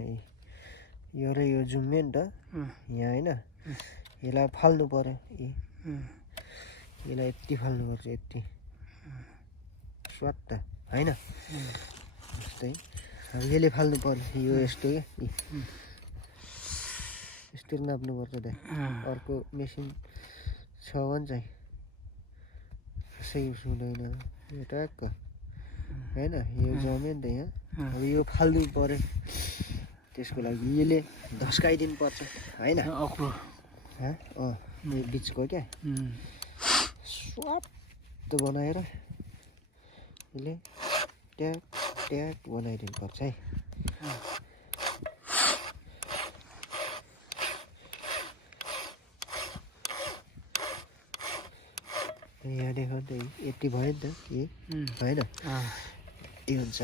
यो र यो जुम्मे नि त यहाँ होइन यसलाई फाल्नु पर्यो यसलाई यति फाल्नुपर्छ यति स्वाट होइन जस्तै अब यसले फाल्नु पर्यो यो यस्तो क्या यस्तो नाप्नुपर्छ त अर्को मेसिन छ भने चाहिँ सही हुँदैन यो ट्याक्क होइन यो जम्यो नि त यहाँ अब यो फाल्नु पर्यो त्यसको लागि यसले धस्काइदिनु पर्छ होइन यो बिचको क्या स्वाट बनाएर यसले ट्याक ट्याक बनाइदिनु पर्छ है यहाँ देख त यति भयो नि त कि होइन यति हुन्छ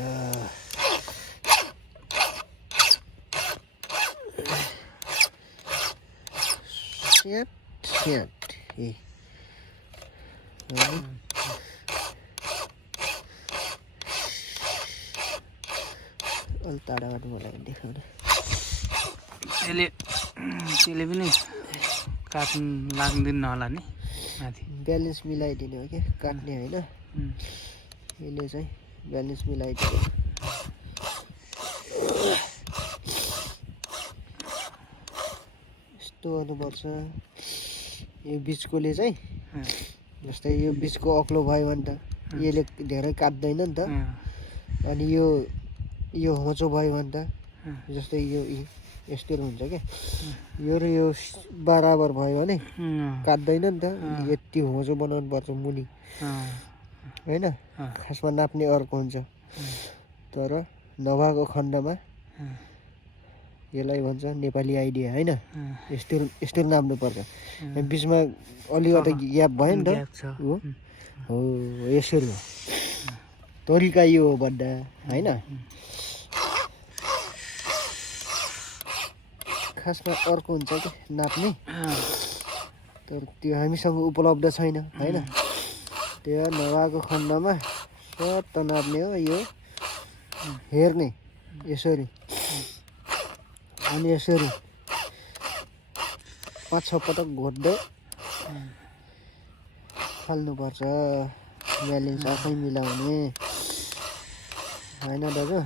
स्याट स्याट अलि टाढाबाट मलाई देखाउनु त्यसले पनि काट्नु लाग्दैन होला नि माथि ब्यालेन्स मिलाइदिने हो क्या काट्ने होइन यसले चाहिँ ब्यालेन्स मिलाइदिने यस्तो गर्नुपर्छ यो बिचकोले चाहिँ जस्तै यो बिचको अग्लो भयो भने त यसले धेरै काट्दैन नि त अनि यो होचो भयो भने त जस्तै यो यस्तो हुन्छ क्या यो र यो बराबर भयो भने काट्दैन नि त यति होचो बनाउनु पर्छ मुनि होइन खासमा नाप्ने अर्को हुन्छ तर नभएको खण्डमा यसलाई भन्छ नेपाली आइडिया होइन यस्तो नाप्नुपर्छ बिचमा अलिकति ग्याप भयो नि त हो यसरी हो तरिका यो हो बड्डा होइन खासमा अर्को हुन्छ कि नाप्ने तर त्यो हामीसँग उपलब्ध छैन होइन त्यो नभएको खण्डमा सट्ट नाप्ने हो यो हेर्ने यसरी अनि यसरी 5-6 पटक घोट्दै फाल्नुपर्छ ब्यालेन्स आफै मिलाउने होइन दाजु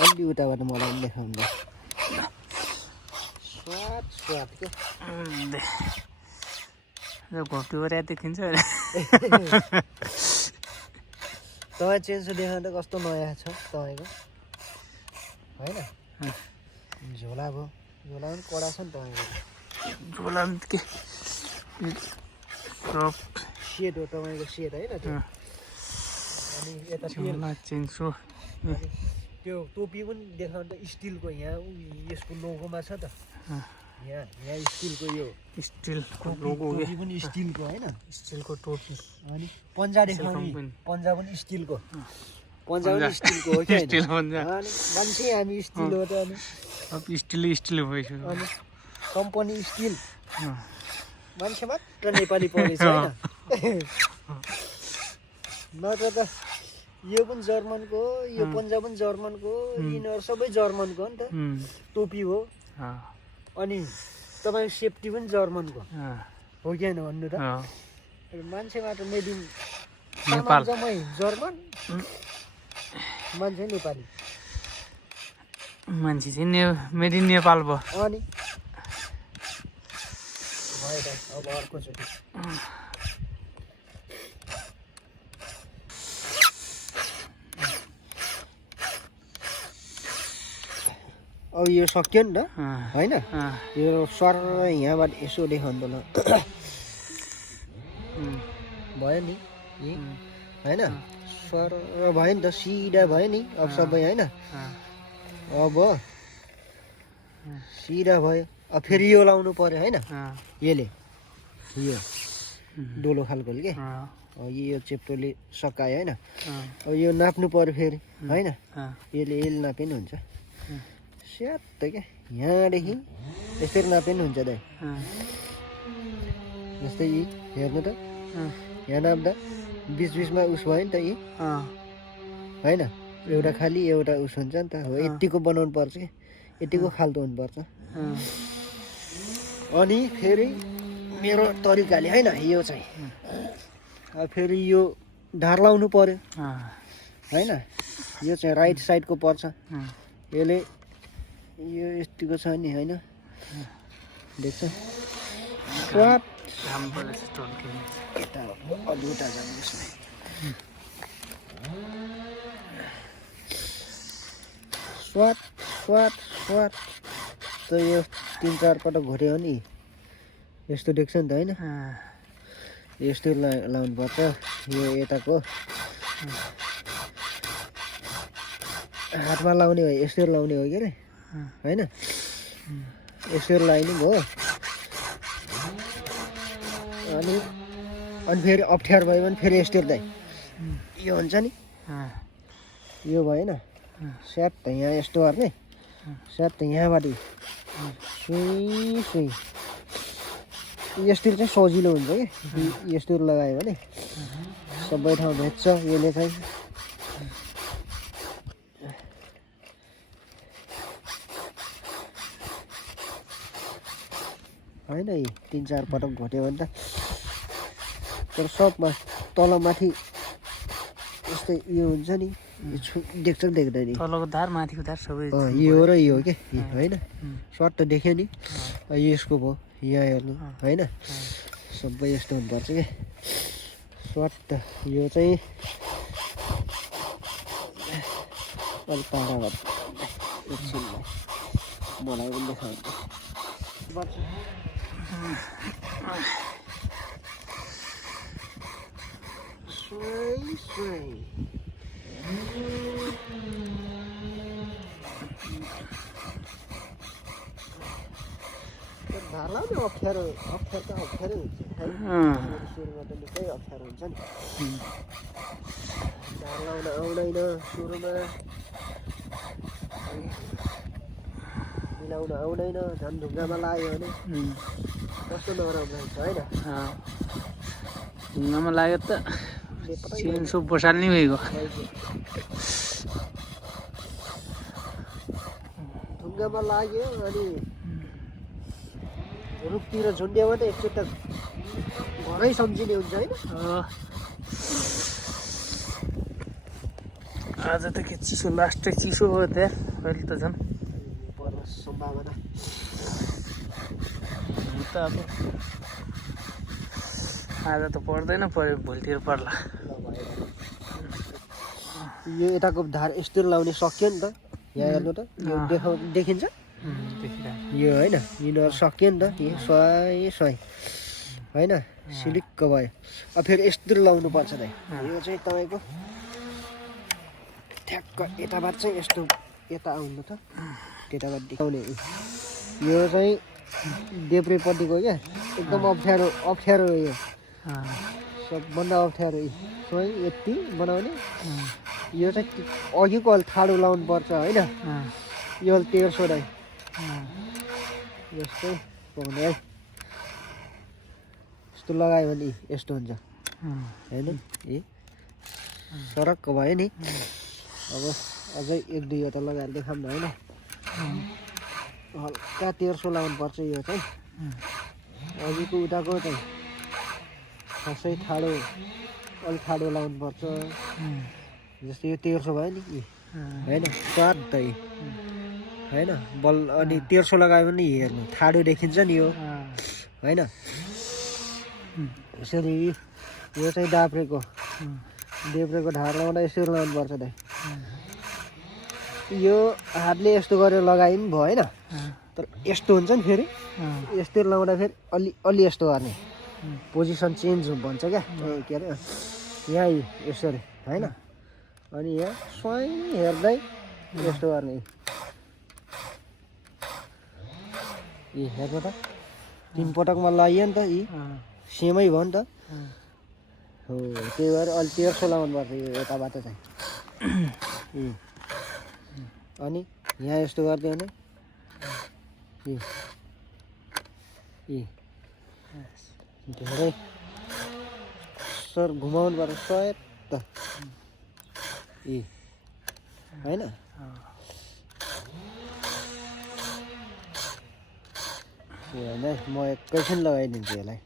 अलि उताबाट मलाई देखाउँदा स्वाद स्वाद क्या घोप्टी गरेर देखिन्छ तपाईँ चेन्जो देखाउँदा कस्तो नयाँ छ तपाईँको होइन झोला भयो झोला पनि कडा छ नि तपाईँको झोला के सेट हो तपाईँको सेट होइन त्यो अनि यता चेन्ज हो त्यो टोपी पनि देखाउँदा स्टिलको यहाँ यसको लोगोमा छ त यहाँ स्टिलको यो स्टिलको लोगो पनि स्टिलको होइन स्टिलको टोपी अनि पन्जा देखाउने पन्जा पनि स्टिलको पन्जा पनि स्टिलको हो कि अनि मान्छे हामी स्टिल हो त अनि अब स्टिल भइसक्यो अनि कम्पनी स्टिल मान्छे मात्र नेपाली परेछ होइन नत्र त यो पनि जर्मनको हो यो पन्जा पनि जर्मनको हो यिनीहरू सबै जर्मनको हो नि त टोपी हो अनि तपाईँको सेफ्टी पनि जर्मनको हो कि होइन भन्नु त मान्छे मात्र मेड इन नेपाल जम्मै जर्मन मान्छे नेपाली मान्छे चाहिँ मेड इन नेपाल भयो अनि भयो त अब अर्कोचोटि अब यो सक्यो नि त होइन यो सर यहाँबाट यसो देखाउनु ल भयो नि होइन सर भयो नि त सिधा भयो नि अब सबै होइन अब सिधा भयो अब फेरि यो लाउनु पर्यो होइन यसले यो डोलो खालकोले के यो चेप्टोले सकायो होइन अब यो नाप्नु पर्यो फेरि होइन यसले नापे नि हुन्छ स्याट क्या यहाँदेखि यसरी नापे नि हुन्छ दाइ जस्तै यी हेर्नु त यहाँ नाप्दा बिचमा उस भयो नि त यी होइन एउटा खाली एउटा उस हुन्छ नि त हो यतिको बनाउनु पर्छ कि यतिको खालको हुनुपर्छ अनि फेरि मेरो तरिकाले होइन यो चाहिँ अब फेरि यो धार लाउनु पर्यो होइन यो चाहिँ राइट साइडको पर्छ यसले यो यतिको छ नि होइन देख्छ स्वाट यता अलि उता जानुहोस् न स्वाट स्वाट स्वाट त यो 3-4 पटक घोर्यो नि यस्तो देख्छ नि त होइन यस्तो लाउनु पर्छ यो यताको हातमा लाउने हो यस्तो लाउने हो के अरे होइन यसो लाइनिङ हो अनि फेरि अप्ठ्यारो भयो भने फेरि यस्तो दाइ यो हुन्छ नि यो भएन स्याट यहाँ यस्तो गर्ने स्याट यहाँबाट सुई सुई यस्तो चाहिँ सजिलो हुन्छ कि यस्तो लगायो भने सबै ठाउँ भेट्छ यसले चाहिँ होइन 3-4 पटक घोट्यो भने त तर सबमा तलमाथि यस्तै यो हुन्छ नि देख्छ देख्दैन तलको धार माथिको धार सबै यो र यो के होइन सर्ट त देख्यो नि यसको भयो यहाँ हेर्नु होइन सबै यस्तो हुनुपर्छ कि सर्ट त यो चाहिँ अलिक टाढाबाट एकछिनलाई मलाई पनि देखाउँछ Sway, sway. धार लाउने अप्ठ्यारो त अप्ठ्यारै हुन्छ सुरुमा त निकै अप्ठ्यारो हुन्छ नि धार लाउन आउँदैन सुरुमा मिलाउन आउँदैन झन् ढुङ्गामा लाग्यो भने कस्तो नराम्रो हुन्छ होइन ढुङ्गामा लाग्यो त चेन्सो बसाल्ने भइगयो ढुङ्गामा लाग्यो अनि रुखतिर झुन्ड्यो भने एकचोटि घरै सम्झिने हुन्छ होइन आज त के चिसो लास्टै चिसो हो त्यहाँ अहिले त झन् पर्ने सम्भावना त अब आज त पर्दैन पर्यो भोलितिर पर्ला यो यताको धार यस्तो लाउने सक्यो नि त यहाँ हेर्नु त यो देखिन्छ यो होइन यिनीहरू सक्यो नि त यो सय होइन सिलिक्क भयो अब फेरि यस्तो लाउनु पर्छ दाइ यो चाहिँ तपाईँको ठ्याक्क यताबाट चाहिँ यस्तो यता आउनु त त्यताबाट देखाउने यो चाहिँ देब्रेपट्टिको क्या एकदम अप्ठ्यारो यो सबभन्दा अप्ठ्यारो है यति बनाउने यो चाहिँ अघिको अलि ठाडो लाउनु पर्छ होइन यो अलि 1300 दाइ यस्तै पाउने है यस्तो लगायो भने यस्तो हुन्छ होइन ए सरक्क भयो नि अब अझै 1-2 लगाएर देखाऊँ न होइन हल्का 1300 लाउनु पर्छ यो चाहिँ अघिको उताको चाहिँ खासै अलिक ठाडो लाउनु पर्छ जस्तै यो 1300 भयो नि होइन स्वादै होइन बल अनि 1300 लगायो भने हेर्नु ठाडो देखिन्छ नि यो होइन यसरी यो चाहिँ देब्रेको ढाड लाउँदा यसरी लाउनु पर्छ दाइ यो हातले यस्तो गरेर लगाए पनि भयो होइन तर यस्तो हुन्छ नि फेरि यस्तो लाउँदा फेरि अलि यस्तो गर्ने पोजिसन चेन्ज भन्छ क्या के अरे यहाँ यसरी होइन अनि यहाँ स्वयं हेर्दै यस्तो गर्ने हेर्नु त 3 पटकमा लगाइयो नि त सेमै भयो नि त हो त्यही भएर अलि 1300 लाउनु पर्छ यो यताबाट चाहिँ अनि यहाँ यस्तो गरिदियो भने धेरै सर घुमाउनु पर्छ सर त हैन हेर्नु म एकैछिन लगाइदिन्छु यसलाई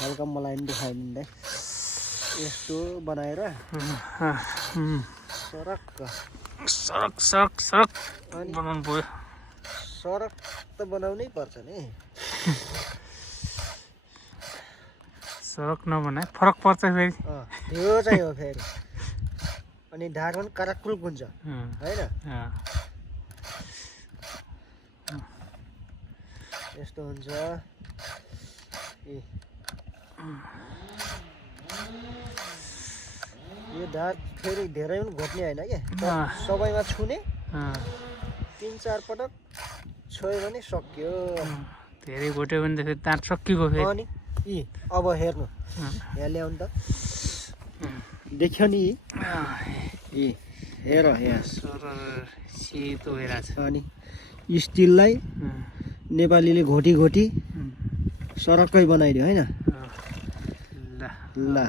हल्का मलाई पनि देखाइदिनु यस्तो बनाएर सरक्क सरक सरक सरक अनि बनाउनु पर्यो सरक त बनाउनै पर्छ नि सरक नबनाए फरक पर्छ फेरि त्यो चाहिँ हो फेरि अनि ढाड पनि कराकुल हुन्छ हैन यस्तो हुन्छ यो ढाड फेरि धेरै पनि घोट्ने होइन क्या सबैमा छुने 3-4 पटक छोयो भने सक्यो धेरै घोट्यो भने त फेरि दाँत सकिएको फेरि अनि अब हेर्नु यहाँ ल्याउनु त देख्यो नि हेर यहाँ सेतो भइरहेछ अनि स्टिललाई नेपालीले घोटी घोटी सरक्कै बनाइदियो होइन ल ल